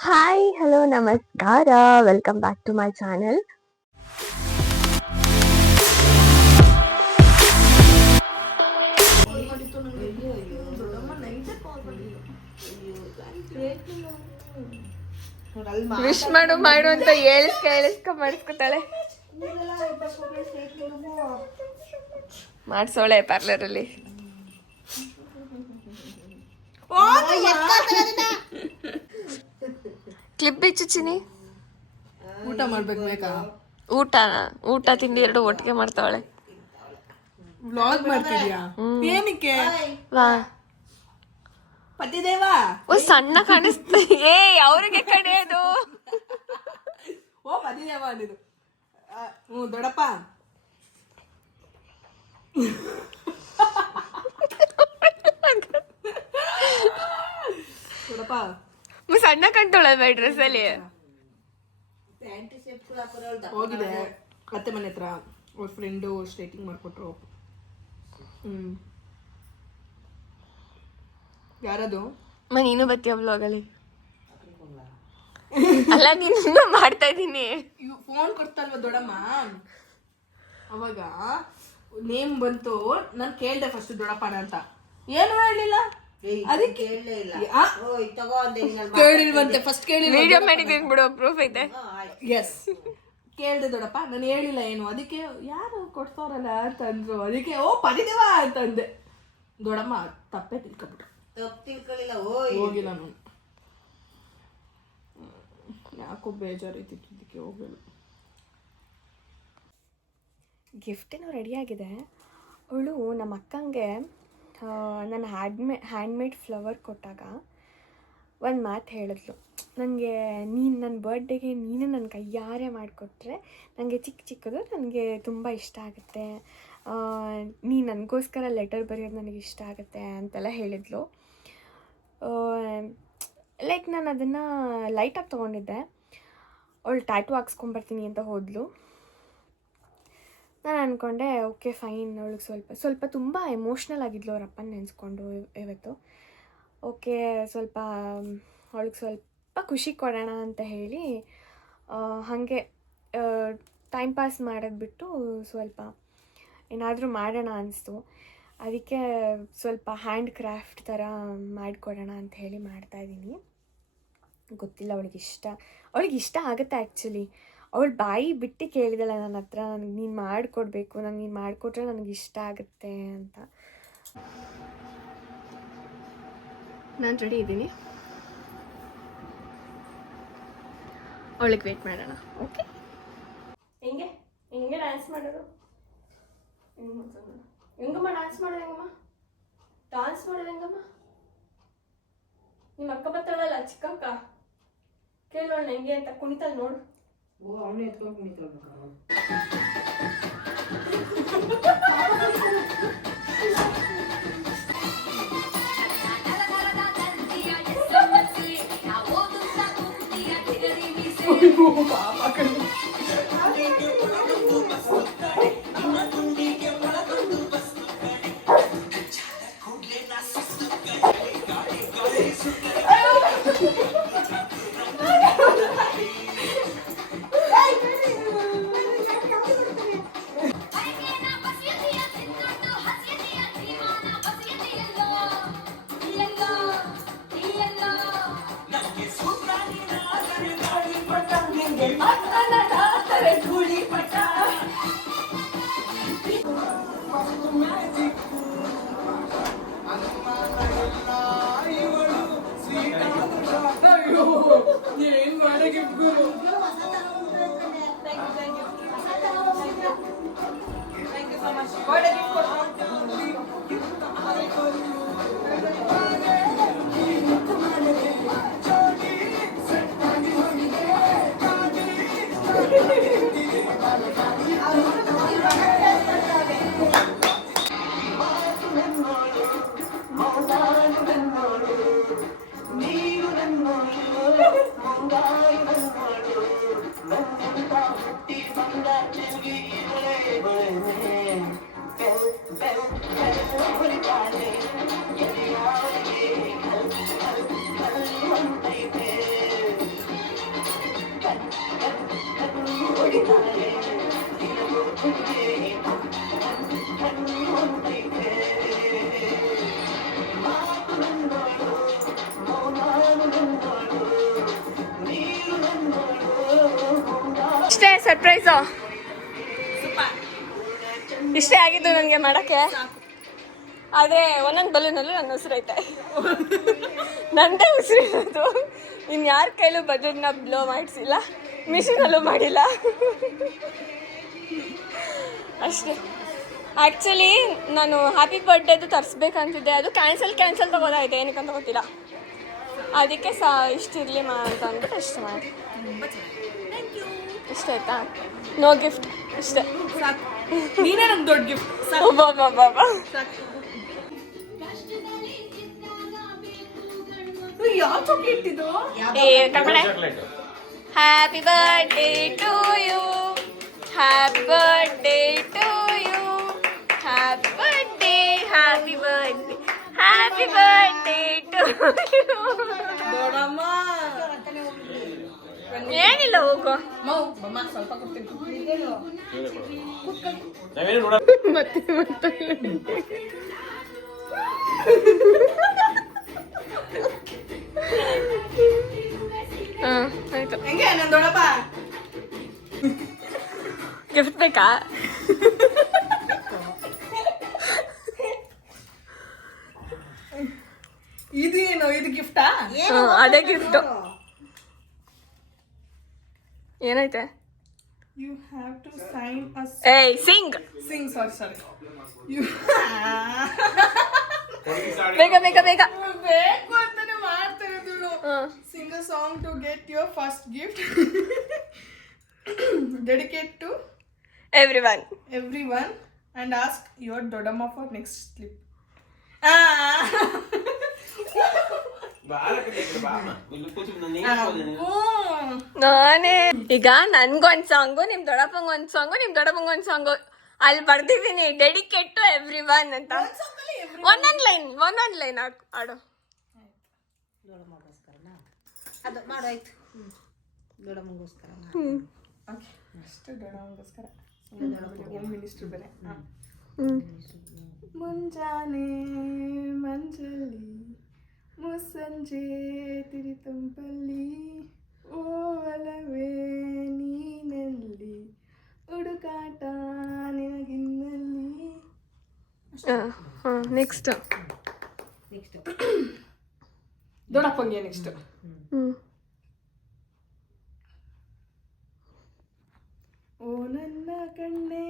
Hi hello ನಮಸ್ಕಾರ welcome back to my channel wish ಮಾಡು ಮಾಡು ಅಂತ ಹೇಳಿಸ್ಕ ಹೇಳಿಸ್ಕ ಮಾಡಿಸ್ಕೊತಾಳೆ ಮಾಡ್ಸೋಳೆ ಪಾರ್ಲರಲ್ಲಿ ಕ್ಲಿಪ್ ಬಿಚ್ಚು ಚಿನಿ ಊಟ ಮಾಡ್ಬೇಕು ಬೇಕಾ? ಊಟನ ಊಟ ತಿಂಡಿ ಎರಡು ಒಟ್ಟಿಗೆ ಮಾಡ್ತಾವಳೆ. ವ್ಲಾಗ್ ಮಾಡ್ತಿದ್ಯಾ? ಏನಕ್ಕೆ? ವಾ. ಪತಿದೇವ? ಓ ಸಣ್ಣ ಕಾಣಿಸ್ತ ಏ ಅವ್ರಿಗೆ ಕಡೆಯೋದು ಓ ಪತಿದೇವ ಅಂದಿದ್ದು. ಹ್ಞೂ ದೊಡ್ಡಪ್ಪ. ದೊಡ್ಡಪ್ಪ. ಸಣ್ಣ ಕಂಟೋಳ ಡ್ರೆಸ್ ಅಲ್ಲಿ. ಹೋಗಿದೆ. ಅತ್ತೆ ಮನೆ ಹತ್ರ. ಅವ್ರ ಫ್ರೆಂಡು ಸ್ಟ್ರೈಟಿಂಗ್ ಮಾಡ್ಕೊಟ್ರು. ಹ್ಮ್. ಯಾರದು? ಮ ನೀನು ಬ್ಲಾಗ್ ಅಲ್ಲಿ? ಅಲ್ಲ ನೀನು ಮಾಡ್ತಾ ಇದೀನಿ. ಫೋನ್ ಕೊಡ್ತಲ್ವ ದೊಡ್ಡಮ್ಮ? ಅವಾಗ ನೇಮ್ ಬಂತು. ನಾನು ಕೇಳ್ದೆ ಫಸ್ಟ್ ದೊಡ್ಡಪ್ಪನ ಅಂತ. ಏನು ಹೇಳಲಿಲ್ಲ ಅದಕ್ಕೆ ಆ? ಕೇಳಿಲ್ವಂತೆ ಫಸ್ಟ್ ಕೇಳಿಲ್ಲ ವಿಡಿಯೋ ಮಾಡಿದ್ದೀನಿ ಬಿಡು ಪ್ರೂಫ್ ಐತೆ. ಎಸ್ ಕೇಳ್ದೆ ದೊಡ್ಡಪ್ಪ ನಾನು ಹೇಳಿಲ್ಲ ಏನು ಅದಕ್ಕೆ ಯಾರು ಕೊಡ್ತಾರಲ್ಲ ಅಂತಂದ್ರು ಅದಕ್ಕೆ ಓ ಪರಿದೇವ ಅಂತಂದೆ. ದೊಡಮ್ಮ ತಪ್ಪೇ ತಿಳ್ಕೊಬಿಟ್ರು. ಹೋಗಿಲ್ಲ ನಾನು. ಯಾಕೋ ಬೇಜಾರೈತಿ ಇದಕ್ಕೆ ಹೋಗಲ್ಲ. ಗಿಫ್ಟ್ ಏನೋ ರೆಡಿಯಾಗಿದೆ ಅವಳು ನಮ್ಮ ಅಕ್ಕಂಗೆ ನಾನು ಹ್ಯಾಂಡ್ಮೇ ಹ್ಯಾಂಡ್ಮೇಡ್ ಫ್ಲವರ್ ಕೊಟ್ಟಾಗ ಒಂದು ಮಾತು ಹೇಳಿದ್ಲು. ನನಗೆ ನೀನು ನನ್ನ ಬರ್ಡೇಗೆ ನೀನು ನನ್ನ ಕೈಯಾರೆ ಮಾಡಿಕೊಟ್ರೆ ನನಗೆ ಚಿಕ್ಕ ಚಿಕ್ಕದು ನನಗೆ ತುಂಬ ಇಷ್ಟ ಆಗುತ್ತೆ. ನೀ ನನಗೋಸ್ಕರ ಲೆಟರ್ ಬರೆಯೋದು ನನಗೆ ಇಷ್ಟ ಆಗುತ್ತೆ ಅಂತೆಲ್ಲ ಹೇಳಿದ್ಲು. ಲೈಕ್ ನಾನು ಅದನ್ನು ಲೈಟಾಗಿ ತೊಗೊಂಡಿದ್ದೆ. ಅವಳು ಟ್ಯಾಟು ಹಾಕ್ಸ್ಕೊಂಬರ್ತೀನಿ ಅಂತ ಹೋದ್ಲು. ನಾನು ಅಂದ್ಕೊಂಡೆ ಓಕೆ, ಫೈನ್, ಅವಳಿಗೆ ಸ್ವಲ್ಪ ಸ್ವಲ್ಪ ತುಂಬ ಎಮೋಷ್ನಲ್ ಆಗಿದ್ಲು ಅವ್ರ ಅಪ್ಪನ ನೆನೆಸ್ಕೊಂಡು ಇವತ್ತು. ಓಕೆ, ಸ್ವಲ್ಪ, ಅವಳಿಗೆ ಸ್ವಲ್ಪ ಖುಷಿ ಕೊಡೋಣ ಅಂತ ಹೇಳಿ ಹಾಗೆ ಟೈಮ್ ಪಾಸ್ ಮಾಡೋದು ಬಿಟ್ಟು ಸ್ವಲ್ಪ ಏನಾದರೂ ಮಾಡೋಣ ಅನಿಸ್ತು. ಅದಕ್ಕೆ ಸ್ವಲ್ಪ ಹ್ಯಾಂಡ್ ಕ್ರಾಫ್ಟ್ ಥರ ಮಾಡಿಕೊಡೋಣ ಅಂತ ಹೇಳಿ ಮಾಡ್ತಾಯಿದ್ದೀನಿ ಗೊತ್ತಿಲ್ಲ, ಅವಳಿಗೆ ಇಷ್ಟ ಅವಳಿಗೆ ಇಷ್ಟ ಆಗುತ್ತೆ ಆ್ಯಕ್ಚುಲಿ ಅವಳು ಬಾಯಿ ಬಿಟ್ಟು ಕೇಳಿದಲ್ಲ ನನ್ನ ಹತ್ರ ನನಗೆ ನೀನು ಮಾಡಿಕೊಡ್ಬೇಕು ನಂಗೆ ನೀನು ಮಾಡಿಕೊಟ್ರೆ ನನಗೆ ಇಷ್ಟ ಆಗುತ್ತೆ ಅಂತ. ನಾನು ರೆಡಿ ಇದ್ದೀನಿ. ಅವಳಿಗೆ ವೇಟ್ ಮಾಡೋಣ. ಓಕೆ ಹೆಂಗೆ? ಹೆಂಗೆ ಡ್ಯಾನ್ಸ್ ಮಾಡೋದು? ಹೆಂಗಮ್ಮ ಡ್ಯಾನ್ಸ್ ಮಾಡೋದು ಹೆಂಗಮ್ಮ? ಡ್ಯಾನ್ಸ್ ಮಾಡೋದು ಹೆಂಗಮ್ಮ? ನಿಮ್ಮ ಅಕ್ಕ ಬರ್ತಾಳಲ್ಲ ಚಿಕ್ಕಕ್ಕ? ಕೇಳೋಣ ಹೆಂಗೆ ಅಂತ ಕುಣಿತಲ್ ನೋಡು. वो हमने इतना निकल रखा। है पापा कहीं Bueno, ಸರ್ಪ್ರೈಸು. ಇಷ್ಟೇ ಆಗಿದ್ದು ನನಗೆ ಮಾಡೋಕ್ಕೆ. ಆದರೆ ಒಂದೊಂದು ಬಲೂನಲ್ಲೂ ನನ್ನ ಹೆಸರು ಐತೆ. ನಂದೇ ಹೆಸರು ಇರೋದು. ಇನ್ನು ಯಾರ ಕೈಲೂ ಬಲೂನ್ನ ಬ್ಲೋ ಮಾಡಿಸಿಲ್ಲ. ಮಿಷಿನಲ್ಲೂ ಮಾಡಿಲ್ಲ. ಅಷ್ಟೇ. ಆ್ಯಕ್ಚುಲಿ ನಾನು ಹ್ಯಾಪಿ ಬರ್ಡೇದು ತರಿಸ್ಬೇಕಂತಿದ್ದೆ. ಅದು ಕ್ಯಾನ್ಸಲ್ ಕ್ಯಾನ್ಸಲ್ ತಗೋದಾಯ್ತು ಏನಕ್ಕಂತ ಗೊತ್ತಿಲ್ಲ. ಅದಕ್ಕೆ ಸಹ ಇಷ್ಟಿರಲಿ ಮಾ ಅಂತ ಅಂದ್ಬಿಟ್ಟು ಇಷ್ಟು ಮಾಡಿ ಇಷ್ಟ ಆಯ್ತಾ? ನೋ ಗಿಫ್ಟ್ ಇಷ್ಟೇ. ನೀನೇ ನಂಗೆ ದೊಡ್ಡ ಗಿಫ್ಟ್ ಒಬ್ಬೊಬ್ಬೊಬ್ಬ ಯಾವ ಚಾಕ್ಲೇಟ್ ಇದು? ಏ ಕರ್ಕೊಂಡೆ. Happy birthday to you happy birthday to you happy birthday happy birthday happy birthday to you ಏನಿಲ್ಲ ಹೋಗು. ಮತ್ತೆ ಮತ್ತೆ ಹಾಂ ಆಯಿತು. ಗಿಫ್ಟ್ ಬೇಕಾ? ಇದು ಏನು ಇದು ಗಿಫ್ಟಾ ಅದೇ ಗಿಫ್ಟ್ ಏನೈತೆ you have to sign us ಏಯ್ sing sing sorry sorry you ಬೇಗ ಬೇಗ ಬೇಗ ಬೇಕು ಅಂತಾನೆ ಮಾಡ್ತಾ ಇರೋದು ಹ್ಮ್. Sing a song to get your first gift dedicate to everyone everyone and ask your ದೊಡ್ಡಮ್ಮ ಫಾರ್ ನೆಕ್ಸ್ಟ್ ಸ್ಲಿಪ್ ನಾನೇ. ಈಗ ನನ್ಗೊಂದ್ ಸಾಂಗು ನಿಮ್ ದೊಡ್ಡಪ್ಪಂಗ್ ಒಂದ್ ಸಾಂಗು ನಿಮ್ ದೊಡ್ಡಪ್ಪಂಗ್ ಒಂದ್ ಸಾಂಗು ಅಲ್ಲಿ ಬರ್ದಿದ್ದೀನಿ ಡೆಡಿಕೇಟ್ ಟು ಎವ್ರಿ ಒನ್ ಅಂತ ಒಂದೊಂದ್ ಲೈನ್ ಒಂದೊಂದ್ ಲೈನ್ ಆಡು ಅದು ಮಾಡಾಯ್ತು ದೊಡ್ಡಮ್ಮಗೋಸ್ಕರ ಅಷ್ಟು ಮಿನಿಸ್ಟರ್. ಹ್ಮ್. ಮುಂಜಾನೆ ಮಂಜಲಿ ಮುಸ್ಸಂಜೆ ತಿರಿತಂಪಲ್ಲಿ ಓಲವೇ ನೀನಲ್ಲಿ ಹುಡುಕಾಟ ನಿನಗಿನ್ನಲ್ಲಿ ನೆಕ್ಸ್ಟ್ ನೆಕ್ಸ್ಟ್ ದೊಡ್ಡಪ್ಪಂಗೆ ನೆಕ್ಸ್ಟ್ ಹ್ಮ್ ಓ ನನ್ನ ಕಣ್ಣೆ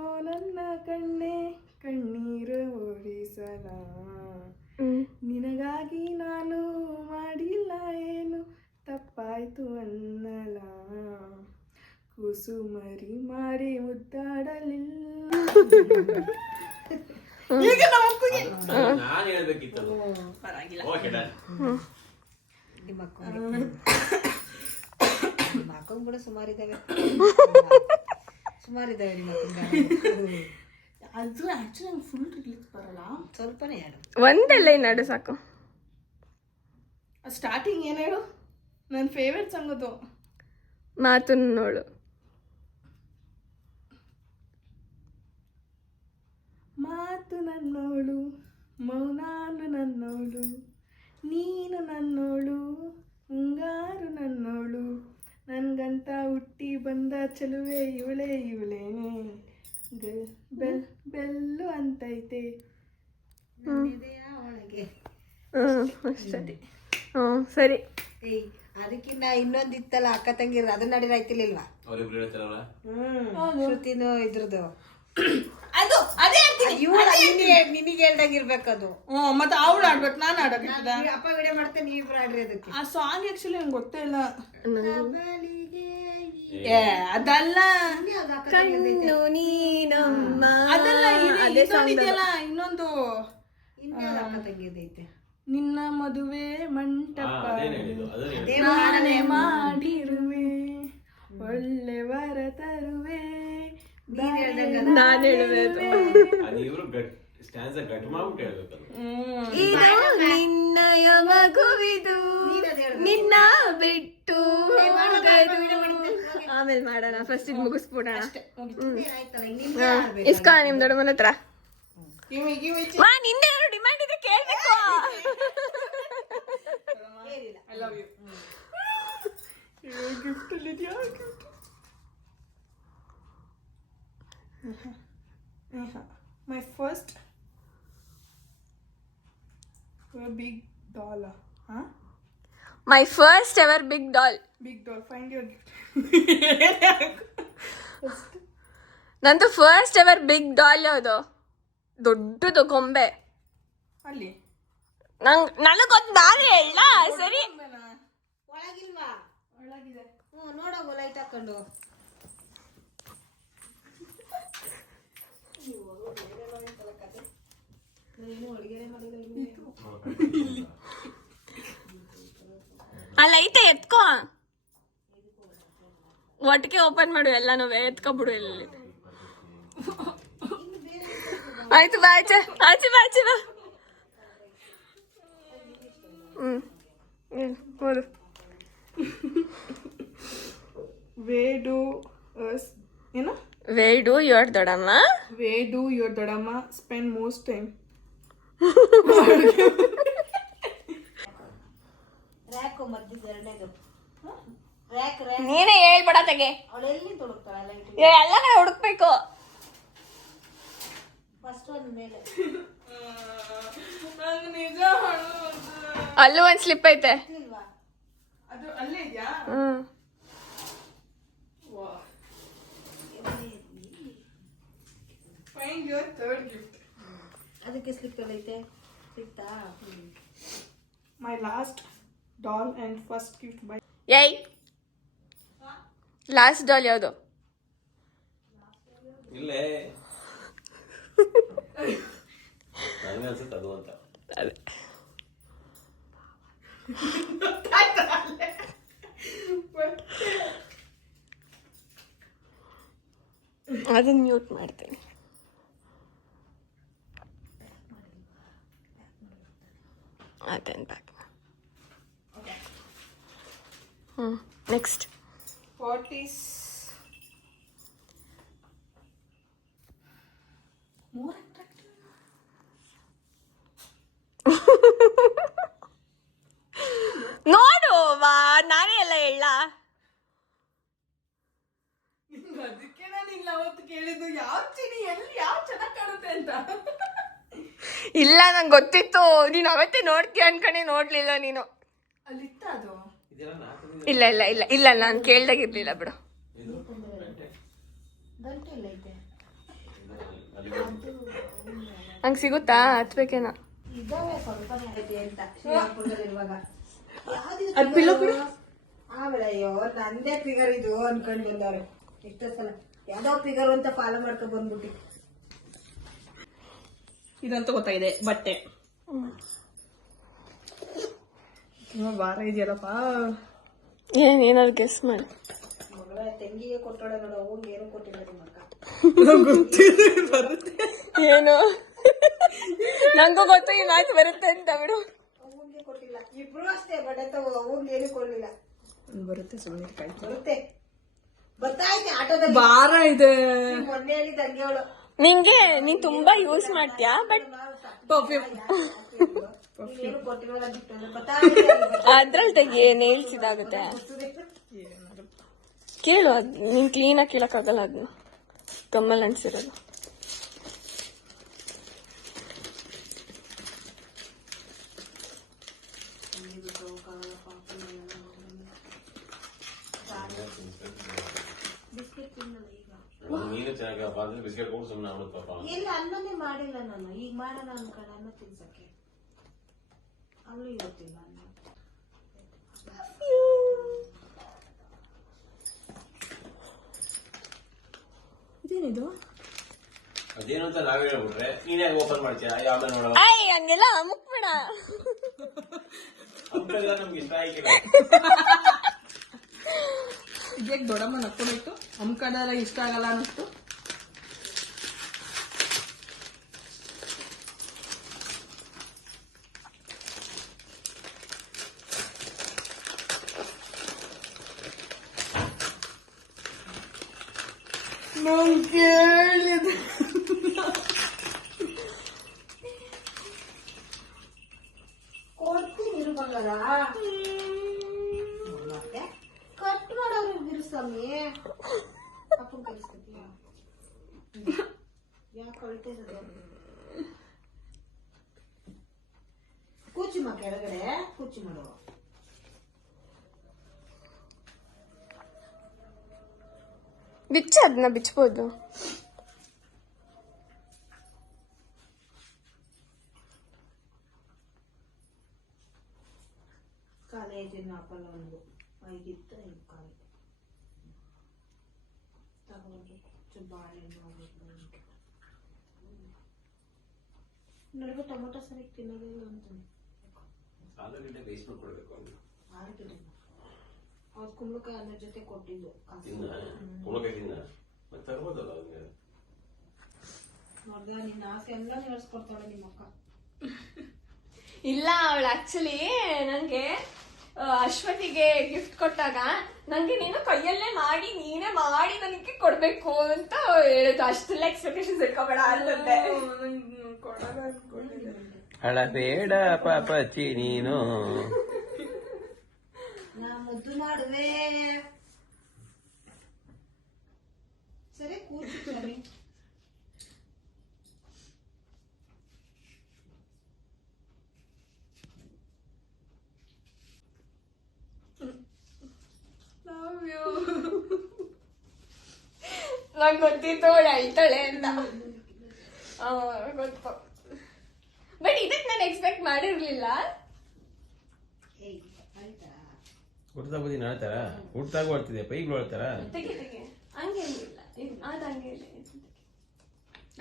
ಓ ನನ್ನ ಕಣ್ಣೆ ಕಣ್ಣೀರ ಓಡಿಸಲ ಹ್ಮ್ ನಿನಗಾಗಿ ನಾನು ಮಾಡಿಲ್ಲ ಏನು? ತಪ್ಪಾಯ್ತು ಅನ್ನಲ. ಕುಸುಮರಿ ಮಾರಿ ಮುದ್ದಾಡಲಿಲ್ಲ. ನಾನು ಹೇಳ್ಬೇಕಿತ್ತು ಓಕೆ ಡನ್ ನಿಮ್ಮ ಅಕ್ಕಂಗೆ. ಕೂಡ ಸುಮಾರು ಇದ್ದಾವೆ ಸುಮಾರು ಇದ್ದಾವೆ ನಿಮ್ಮ ಅದು ಆಕ್ಚುಲಿ ನಂಗೆ ಫುಲ್ ರಿಲೀಸ್ ಬರಲ್ಲ. ಸ್ವಲ್ಪನೇ ಹೇಳು ಒಂದೇ ಲೈನ್ ಆಡು ಸಾಕು. ಸ್ಟಾರ್ಟಿಂಗ್ ಏನು ಹೇಳು? ನನ್ನ ಫೇವ್ರೆಟ್ ಸಾಂಗ್ ಅದು. ಮಾತು ನೋಡು. ಮಾತು ನನ್ನೋಳು ಮೌನಾನು ನನ್ನೋಳು ನೀನು ನನ್ನೋಳು ಮುಂಗಾರು ನನ್ನೋಳು ನನಗಂತ ಹುಟ್ಟಿ ಬಂದ ಚಲುವೆ ಇವಳೇ ಇವಳೇನೆ ಬೆಲ್ ಬೆಲ್ಲು ಅಂತೈತೆ. ಇದೆಯಾ ಒಳಗೆ ಹ್ಮ್ ಅಷ್ಟೇ. ಹ್ಞೂ ಸರಿ. ಏಯ್ ಅದಕ್ಕಿನ್ನ ಇನ್ನೊಂದು ಇತ್ತಲ್ಲ ಅಕ್ಕ ತಂಗಿರ ಅದನ್ನ ನಡೀರ ಆಯ್ತಿರ್ಲಿಲ್ವಾ? ಶ್ರುತಿನೂ ಇದ್ರದ್ದು ಅದು ಅದೇ ನಿನಗೆ ಹೇಳ್ದಂಗೆ ಇರ್ಬೇಕು ಅದು. ಹ್ಞೂ ಮತ್ತೆ ಅವಳು ಆಡ್ಬೇಕು ನಾನು ಆಡಬೇಕು ಅಪ್ಪ ವಿಡಿಯೋ ಮಾಡ್ತೇನೆ ನೀವಿಬ್ರು ಆಡ್ರಿ ಅದಕ್ಕೆ. ಆ ಸಾಂಗ್ ಆ್ಯಕ್ಚುಲಿ ನಂಗೆ ಗೊತ್ತೇ ಇಲ್ಲ. ಅದಲ್ಲ. ಕಣ್ಣು ನೀನಮ್ಮ. ಅದಲ್ಲ ಅದೇ ಇನ್ನೊಂದು ಇದೆಯಲ್ಲ ಇನ್ನೊಂದು. ನಿನ್ನ ಮದುವೆ ಮಂಟಪ. ನಾನೇ ಮಾಡಿರುವೆ. ಒಳ್ಳೆ ವರ ತರುವೆ. ನಾನು ಹೇಳುವೆ ಸ್ಟ್ಯಾನ್ಸ್ ಗಟ್ ಮಾಡ್ಬಿಟ್ಟು ಹೇಳ್ಬೇಕಲ್ಲ ಇದು ನಿನ್ನಯ ಮಗುವಿದು. ನಿನ್ನ ಬಿಟ್ಟು ಆಮೇಲೆ ಮಾಡೋಣ. ಫಸ್ಟ್ ಇದು ಮುಗಿಸ್ಬಿಡೋಣ. ಇಸ್ಕಾ ನಿಮ್ ದೊಡ್ಡಮ್ಮನ ಹತ್ರ. ಕಿವಿ ಮಾ ನಿಂದೆ ಡಿಮ್ಯಾಂಡ್ ಇದೆ ಕೇಳ್ಬೇಕು. ಲವ್ ಯು ಗಿಫ್ಟ್ ಅಲ್ಲಿ ಇದೆಯಾ gift my first big doll ಹಾ my first ever big doll big doll find your gift ನಂದು ಫಸ್ಟ್ ಎವರ್ ಬಿಗ್ ಡಾಲ್ ಯಾವುದು? ದೊಡ್ಡದು ಗೊಂಬೆ. ಅಲ್ಲಿ? ನಂಗ್ ನನಗೊಂದು ನಾನು ಹೇಳ ಸರಿ. ಒಳಗಿಲ್ವಾ? ಒಳಗಿದೆ. ಹ್ಞೂ ನೋಡೋಗು ಲೈಟ್ ಹಾಕೊಂಡು. ಅಲ್ಲ ಐತೆ ಎತ್ಕೋ. ಒಟ್ಟಿಗೆ ಓಪನ್ ಮಾಡು ಎಲ್ಲಾನು ಎತ್ಕೊಬಿಡು ಇಲ್ಲಿ ಆಯ್ತು ಬಾ ಆಚೆ ಆಚೆ ಬಾ ಆಚೆ ಬಾ ವೇ ಡು ಏನು? ವೇ ಡು ಯುವರ್ ದೊಡಮ್ಮ. ವೇ ಡೂ ಯುವರ್ ದೊಡಮ್ಮ ಸ್ಪೆಂಡ್ ಮೋಸ್ಟ್ ಟೈಮ್. ರ್ಯಾಕು ಮಧ್ಯದ ಎರಡನೇದು. Rack rack. ನೀನೇ ಹೇಳ್ಬೇಡ ತೆಗೆ. ಅವಳು ಎಲ್ಲಿ ತೊಡಗ್ತಾಳೆ ಲೈಟ್ ಎಲ್ಲ ಕಡೆ ಹುಡುಕ್ಬೇಕು. ಫಸ್ಟ್ ಒಂದು ಮೇಲೆ. ಅಲ್ಲೂ ಒಂದ್ ಸ್ಲಿಪ್ ಐತೆ ಇಲ್ವಾ ಅದು ಅಲ್ಲೇ ಇದೆಯಾ ಹ್ಮ್ ಫೈಂಡ್ ಯುವರ್ ಥರ್ಡ್ ಗಿಫ್ಟ್ ಅದಕ್ಕೆ ಸ್ಲಿಪ್ ಎಲ್ಲ ಐತೆ ಸಿಗ್ತಾ my last doll and first gift by ಏಯ್ ಲಾಸ್ಟ್ ಡಾಲ್ ಯಾವುದು ಇಲ್ಲೇ ನನಗೆ ಅನ್ಸುತ್ತೆ ಅದು ಅಂತ ಅದೇ ಅದನ್ನ ಮ್ಯೂಟ್ ಮಾಡ್ತೀನಿ ಅದನ್ನ ಬ್ಯಾಕ್ ಹ್ಞೂ ನೆಕ್ಸ್ಟ್ ವಾಟ್ ಈಸ್ ನೋಡು ವಾ ನಾನೇ ಎಲ್ಲ ಹೇಳ ಅದಕ್ಕೆ ನಾನು ಇಲ್ಲ ಅವತ್ತು ಕೇಳಿದ್ದು ಯಾವ ಚಿನಿ ಎಲ್ಲಿ ಯಾವ ಚೆನ್ನಾಗಿ ಕಾಣುತ್ತೆ ಅಂತ ಇಲ್ಲ ನಂಗೆ ಗೊತ್ತಿತ್ತು. ನೀನು ಅವತ್ತೇ ನೋಡ್ತೀಯ ಅನ್ಕೊಂಡೆ ನೋಡ್ಲಿಲ್ಲ ನೀನು. ಅಲ್ಲಿತ್ತ ಅದು ಇಲ್ಲ ಇಲ್ಲ ಇಲ್ಲ ಇಲ್ಲ ನಾನು ಕೇಳ್ದಾಗಿರ್ಲಿಲ್ಲ ಬಿಡು. ಹಂಗೆ ಸಿಗುತ್ತಾ? ಅದ್ figure? ಆಮೇಲೆ ಅಯ್ಯೋ ನಂದೇ ಫಿಗರ್ ಇದು ಅನ್ಕೊಂಡು ಬಂದವ್ರೆ. ಎಷ್ಟೋ ಸಲ ಯಾವ್ದೋ ಫಿಗರ್ ಅಂತ ಫಾಲೋ ಮಾಡ್ಕೊಂಡ್ ಬಂದ್ಬಿಟ್ಟು. ಇದಂತ ಗೊತ್ತಾಗಿದೆ ಬಟ್ಟೆ. ತುಂಬಾ ಭಾರ ಇದೆಯಲ್ಲಪ್ಪ. ಏನು ಏನಾದ್ರು ಗೆಸ್ ಮಾಡಿ. ಮಗಳ ತಂಗಿಗೆ ಕೊಟ್ಟೋಳೆ ನೋಡು ಅವಂಗೆ ಏನು ಕೊಟ್ಟಿಲ್ಲ ನಿಮ್ಮ ಅಕ್ಕ ಬರುತ್ತೆ. ಏನು? ನಂಗೂ ಗೊತ್ತು ಈ ಮಾತು ಬರುತ್ತೆ ಅಂತ ಬಿಡು. ಅವಂಗೆ ಕೊಟ್ಟಿಲ್ಲ. ಇಬ್ರು ಅಷ್ಟೇ ಬಟ್ಟೆ ತಗೋ ಅವಂಗೆ ಏನು ಕೊಡ್ಲಿಲ್ಲ. ಬರುತ್ತೆ ಸುಮ್ಮನೆ ಬರುತ್ತೆ. ಬರ್ತಾ ಬರ್ತಾಯ್ತೆ ಆಟೋದಲ್ಲಿ. ಭಾರ ಇದೆ. ಮೊನ್ನೆ ಹೇಳಿದ ತಂಗಿ ಅವಳು ನಿಂಗೆ ನೀನ್ ತುಂಬಾ ಯೂಸ್ ಮಾಡ್ತೀಯಾ? But perfume. ಅದ್ರಲ್ಲಿ ತೆಗಿ ನೇಲ್ಸ್ ಇದಾಗುತ್ತೆ ಕೇಳು ಅದ್ ನೀನ್ ಕ್ಲೀನಾಗಿ ಕೇಳಕ್ಕಾಗಲ್ಲ ಅದನ್ನ ಕಮ್ಮಲ್ ಅನ್ಸಿರೋದು. ಬಿಸ್ಕೆಟ್ ಕೊಟ್ಟು ಸುಮ್ಮನೆ ಪಾಪ. ಎಲ್ಲ ಅನ್ನನೇ ಮಾಡಿಲ್ಲ ನಾನು. ಈಗ ಮಾಡೋಣ ಅನ್ಕೊಂಡ ಅನ್ನ ತಿನ್ಸಕ್ಕೆ. ಅವಳು ಇವತ್ತಿಲ್ಲ ಅನ್ನ ಇದೇನಿದು? ಅದೇನು ಅಂತ ನಾವೇ ಹೇಳ್ಬಿಟ್ರೆ ನೀನೇ ಓಪನ್ ಮಾಡ್ತೀರಾ ಆಮೇಲೆ ನೋಡೋ ಆಯ್ ಹಂಗೆಲ್ಲ ಮುಕ್ಬೇಡ ಅಂಕಲ್ ನಮ್ಗೆ ಇಷ್ಟ ಆಗಿಲ್ಲ. ಇದ್ಯಾಕೆ ದೊಡ್ಡಮ್ಮ ನಕ್ಕೊಂಡೋಯ್ತು ಅಮ್ಕಡೆಲ್ಲ ಇಷ್ಟ ಆಗಲ್ಲ ಅನ್ನಿಸ್ತು? ಅಪ್ಪನ್ ಕಲಿಸ್ಕೊತೀಯ ಯಾಕೆ ಅಳ್ತಿರೋದು ಕೂಚಿ ಮಾ ಕೆಳಗಡೆ ಕೂಚಿ ಮಾಡು ಬಿಚ್ಚ, ಅದನ್ನ ಬಿಚ್ಚಬಹುದು ಕಾಲೇಜಿನ ಹಾಕಲ್ಲ ಒಂದು ಐದಿತ್ತು ಐದು ಕಾಲು ಹೋಗ್ಬೇಕು ನನಗೆ ಟೊಮೊಟೊ ಸರಿ ತಿನ್ನೋದಿಲ್ಲ ಅಂತಾನೆ ಸಾಧಾರಣ ಬೇಯಿಸ್ಬಿಟ್ಟು ಕೊಡ್ಬೇಕು ಅವ್ನು. ಆಗಿಲ್ಲ ಅವ್ರು ಕುಂಬಳಕಾಯಿ ಅನ್ನ ಜೊತೆ ಕೊಟ್ಟಿದ್ದು. ಕಾಸು ತಿನ್ನ ಮತ್ತೆ ತರ್ಬೋದಲ್ಲ ಅವ್ನಿಗೆ? ನೋಡ್ದ ನಿನ್ನ ಆಸೆ ಎಲ್ಲ ನಿಮ್ಮ ಅಕ್ಕ ಇಲ್ಲ ಅವಳು ಆಕ್ಚುಲಿ ನಂಗೆ ಆ, ಅಶ್ವತಿಗೆ ಗಿಫ್ಟ್ ಕೊಟ್ಟಾಗ ನಂಗೆ ನೀನು ಕೈಯಲ್ಲೇ ಮಾಡಿ ನೀನೇ ಮಾಡಿ ನನಗೆ ಕೊಡ್ಬೇಕು ಅಂತ ಹೇಳಿದ್ದು. ಅಷ್ಟೆಲ್ಲ ಎಕ್ಸ್ಪೆಕ್ಟೇಷನ್ಸ್ ಇಟ್ಕೋಬೇಡ ಅಂತಂದೆ. ಅಳಬೇಡ ಪಾಪಚ್ಚಿ ನೀನು. ನಾ ಮುದ್ದು ಮಾಡುವೆ. ಸರಿ ಕೂರ್ಚು ಸರಿ ನಂಗೆ ಗೊತ್ತಿತ್ತು ಅವಳು ಅಳ್ತಾಳೆ ಅಂತ. ಆ, ಗೊತ್ತು. ಬಟ್ ಇದಕ್ಕೆ ನಾನು ಎಕ್ಸ್ಪೆಕ್ಟ್ ಮಾಡಿರ್ಲಿಲ್ಲ. ಹುಡ್ತಾ ಬುದ್ಧಿ ಹೇಳ್ತಾರ ಹುಡ್ತಾಗ ಹೊಡ್ತಿದೆ ಪೈಗಳು ಹೇಳ್ತಾರ ತೆಗೆ ತೆಗೆ. ಹಂಗೇನಿಲ್ಲ ಇದು- ಅದು ಹಂಗೆ ಇಲ್ಲ.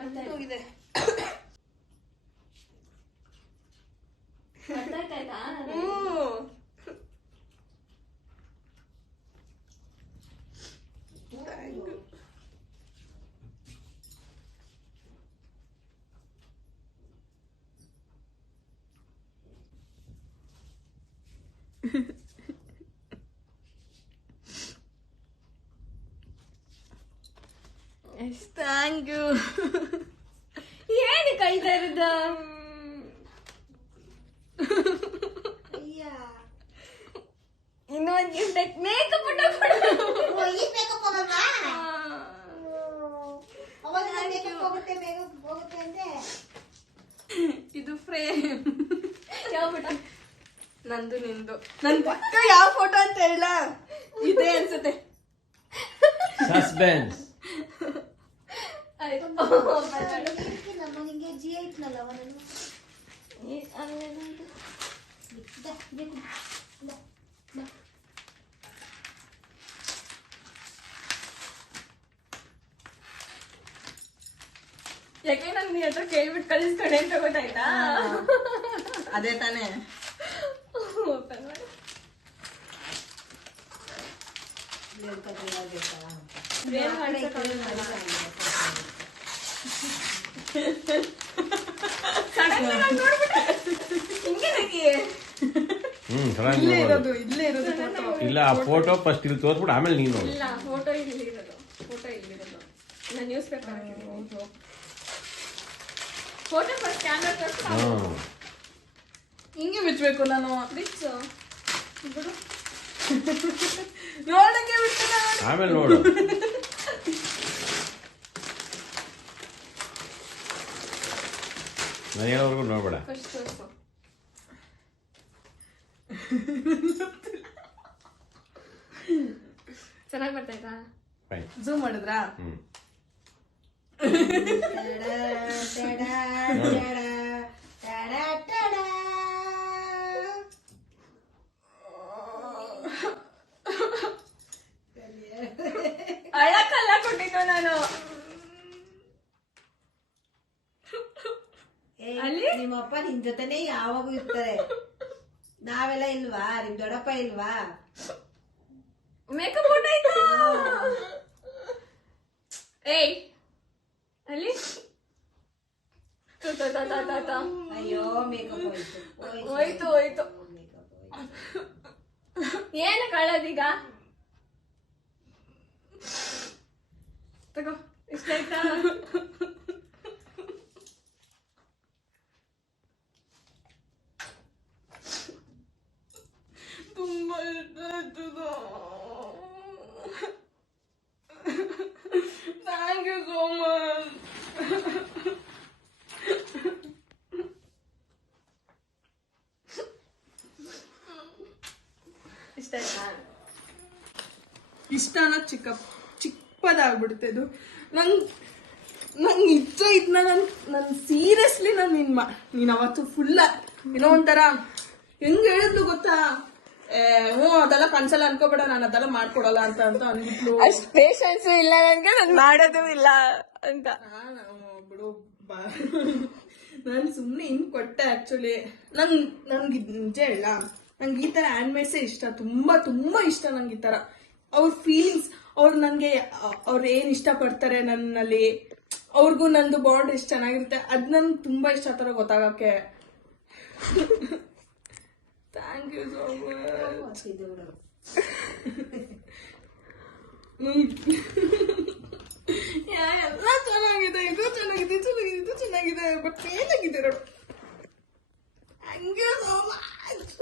ಅರ್ಥ ಹೋಗಿದೆ. ನಾನು ಥ್ಯಾಂಕ್ ಯು ಏನು ಕೈತಾ ಇರೋದು ಇನ್ನೂ ಒಂದು ಗಿಫ್ಟ್ ಮೇಕಪ್ ಓ, ಈ ಮೇಕಪ್ ಹೋಗಲ್ವಾ? ಅವಾಗ ನಾನು ಮೇಕಪ್ ಹೋಗುತ್ತೆ ಮೇಕಪ್ ಹೋಗುತ್ತೆ ಅಂದೆ. ಇದು ಫ್ರೇಮ್ ಯಾವ ಫೋಟೋ ನಂದು ನಿಂದು. ನನ್ ಪಕ್ಕ ಯಾವ ಫೋಟೋ ಅಂತ ಹೇಳ. ಇದೆ ಅನ್ಸುತ್ತೆ. ಸಸ್ಪೆನ್ಸ್ ಆಯ್ತು ನಮ್ಮ ನಿಂಗೆ ಜಿ ಐತ್ನಲ್ಲ ಅವನನ್ನು ಬೇಕು ಇಂದ, ಬಾ. ಯಾಕೆ ನಾನು ನಿನ್ನ ಹತ್ರ ಕೇಳ್ಬಿಟ್ಟು ಕಳಿಸ್ಕೊಂಡೆ ಅಂತ ಗೊತ್ತಾಯ್ತಾ ಅದೇ ತಾನೇ Open ಮಾಡು. ದೇವ್ರ್ ಕಥೆ ಹೇಳ್ಬೇಕಾ? ಏನ್ ಮಾಡ್ಸಕ್ ಆಗಲ್ಲ. Suddenly ನಾನ್ ನೋಡ್ಬಿಟ್ಟೆ. ಹಿಂಗೆ ನಂಗೆ ಹ್ಮ್ ಚೆನ್ನಾಗಿ ಇಲ್ಲೇ. ಇರೋದು ಇಲ್ಲೇ ಇರೋದು photo. ಇಲ್ಲ ಆ ಫೋಟೋ ಫಸ್ಟ್ ಇಲ್ಲಿ ತೋರ್ಸ್ಬಿಟ್ಟು ಆಮೇಲೆ ನೀನು ನೋಡು. ಇಲ್ಲ ಫೋಟೋ ಇಲ್ಲಿ ಇರೋದು ಫೋಟೋ ಇಲ್ಲಿರೋದು ನಾನು newspaper photo first camera ತೋರಿಸಿ ಹ್ಮ್. ಹಿಂಗೆ ಬಿಚ್ಚಬೇಕು ನಾನು. ಬಿಚ್ಚು. ನೋಡಕ್ಕೆ ಆಮೇಲೆ ನೋಡು. ನಾನು ಹೇಳೋವರೆಗೂ ನೋಡ್ಬೇಡ ಚೆನ್ನಾಗಿ ಬರ್ತಾಯ್ತಾ ಫೈನ್ ಝೂಮ್ ಮಾಡಿದ್ರಾ. ಅಳಕಲ್ಲ ಕೊಟ್ಟಿದ್ದು ನಾನು ಏ, ಅಲ್ಲಿ? ನಿಮ್ಮಪ್ಪ ನಿನ್ ಜೊತೆನೆ ಯಾವಾಗೂ ಇರ್ತಾರೆ. ನಾವೆಲ್ಲ ಇಲ್ವಾ? ನಿಮ್ ದೊಡ್ಡಪ್ಪ ಇಲ್ವಾ? ಮೇಕಪ್ ಫೋಟೋ ಆಯ್ತಾ? ಏಯ್ ಅಲ್ಲಿ. ಅಯ್ಯೋ ಮೇಕಪ್ ಹೋಯ್ತು. ಹೋಯ್ತು. ಹೋಯ್ತು ಏನು ಕಳೋದೀಗ? ತಗೋ ಇಷ್ಟ ಆಯ್ತಾ ತುಂಬಾ ಇಷ್ಟ ಆಯ್ತು ಥ್ಯಾಂಕ್ ಯು ಸೋ ಮಚ್ ಇಷ್ಟ ಆಯ್ತಾ ಇಷ್ಟ ಅನ್ನೋದು ಚಿಕ್ಕ ಚಿಕ್ಕದಾಗ್ಬಿಡುತ್ತೆ ಇದು ನಂಗೆ ನಂಗೆ ನಿಜ ಇದನ್ನ ನನ್ ನನ್ ಸೀರಿಯಸ್ಲಿ ನಾನು ನಿನ್ ನೀನು ಅವತ್ತು ಫುಲ್ಲ ಏನೋ ಒಂಥರ ಹೆಂಗ್ ಹೇಳಿದ್ಲು ಗೊತ್ತಾ? ಹ್ಞೂ ಅದೆಲ್ಲ ಕನ್ಸಲ್ಲ ಅನ್ಕೋಬೇಡ ನಾನು ಅದೆಲ್ಲ ಮಾಡ್ಕೊಡಲ್ಲ ಅಂತ ಅಂತ ಅಂದ್ಬಿಟ್ಲು. ಅಷ್ಟ್ ಪೇಶನ್ಸ್ ಇಲ್ಲ ನನ್ಗೆ ನಾನು ಮಾಡೋದು ಇಲ್ಲ ಅಂತ. ನಾನು ಬಿಡು ನಾನು ಸುಮ್ಮನೆ ಹಿಂಗ್ ಕೊಟ್ಟೆ ಆಕ್ಚುಲಿ ನಂಗೆ ನನ್ಗೆ ಇದ್ ನಿಜ ಇಲ್ಲ ನಂಗೆ ಈ ಥರ ಹ್ಯಾಂಡ್ಮೇಡ್ಸೇ ಇಷ್ಟ ತುಂಬಾ ತುಂಬಾ ಇಷ್ಟ ನಂಗೆ ಈ ಥರ. ಅವ್ರ ಫೀಲಿಂಗ್ಸ್ ಅವ್ರು ನನಗೆ ಅವ್ರು ಏನು ಇಷ್ಟಪಡ್ತಾರೆ ನನ್ನಲ್ಲಿ ಅವ್ರಿಗೂ ನಂದು ಬಾಂಡ್ ಎಷ್ಟು ಚೆನ್ನಾಗಿರುತ್ತೆ ಅದು ನಂಗೆ ತುಂಬಾ ಇಷ್ಟ ಆ ಥರ ಗೊತ್ತಾಗಕ್ಕೆ. ಥ್ಯಾಂಕ್ ಯು ಸೋ ಮಚ್ ಎಲ್ಲ ಚೆನ್ನಾಗಿದೆ ಇದು ಚೆನ್ನಾಗಿದೆ ಚೆನ್ನಾಗಿದೆ ಇದು ಚೆನ್ನಾಗಿದೆ ಬಟ್ ಫೇಲ್ ಆಗಿದೆ ನೋಡು. ಥ್ಯಾಂಕ್ ಯು ಸೋ ಮಚ್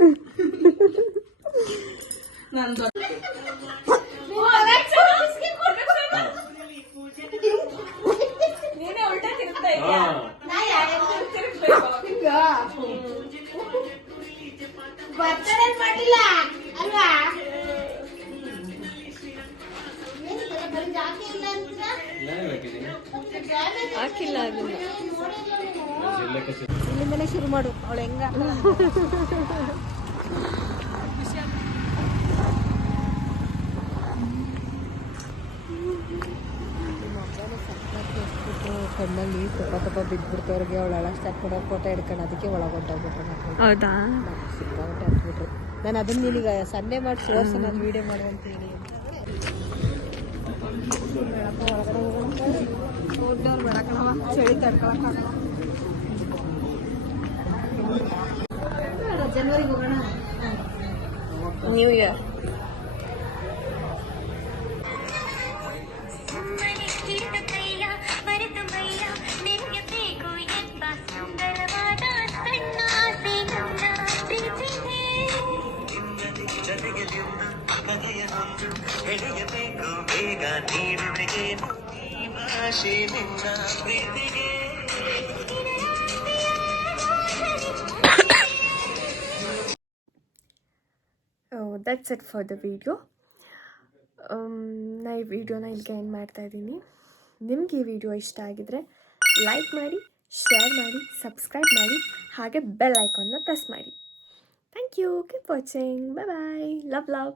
ನಾನು ನೀನೇ ಉಲ್ಟಾ ತಿರುಗ್ತಾ ಇದೆಯಾ? ಬರ್ತಡೇ ಮಾಡಿಲ್ಲ ಅಲ್ವಾ? ಹಾಕಿಲ್ಲ ಅದನ್ನ. ಇಲ್ಲಿಂದಲೇ ಶುರು ಮಾಡು ಅವಳು ಹೆಂಗ? ಕಣ್ಣಲ್ಲಿ ತಪ್ಪ ತಪ್ಪ ಅವ್ರಿಗೆ ಅವಳು ಅಳ ಸ್ಟಾರ್ಟ್ ಮಾಡೋ ಫೋಟೋ ಹಿಡ್ಕೊಂಡು ಅದಕ್ಕೆ ಒಳಗೆ ಹೊಂಟೋಗ್ಬಿಟ್ರು ಹೌದಾ? ಹತ್ಬಿಟ್ರು. ನಾನು ಅದನ್ನ ನಿನಗೆ ಸಂಡೆ ಮಾಡಿ ತೋರ್ಸು ನಾನು ವೀಡಿಯೋ ಮಾಡುವಂತೀನಿ. ಚಳಿ ಜನವರಿಗೆ ಹೋಗೋಣ ನ್ಯೂ ಇಯರ್ ಭಾಷೆ ನಿನ್ನ ಪ್ರೀತಿಗೆ that's it for the video ನಾ ಈ ವಿಡಿಯೋನ ಇಲ್ಲಿಗೆ ಏನು ಮಾಡ್ತಾ ಇದ್ದೀನಿ. ನಿಮ್ಗೆ ಈ ವಿಡಿಯೋ ಇಷ್ಟ ಆಗಿದ್ರೆ ಲೈಕ್ ಮಾಡಿ ಶೇರ್ ಮಾಡಿ ಸಬ್ಸ್ಕ್ರೈಬ್ ಮಾಡಿ, ಹಾಗೆ ಬೆಲ್ ಐಕಾನ್ನ ಪ್ರೆಸ್ ಮಾಡಿ. Thank you keep watching bye bye love love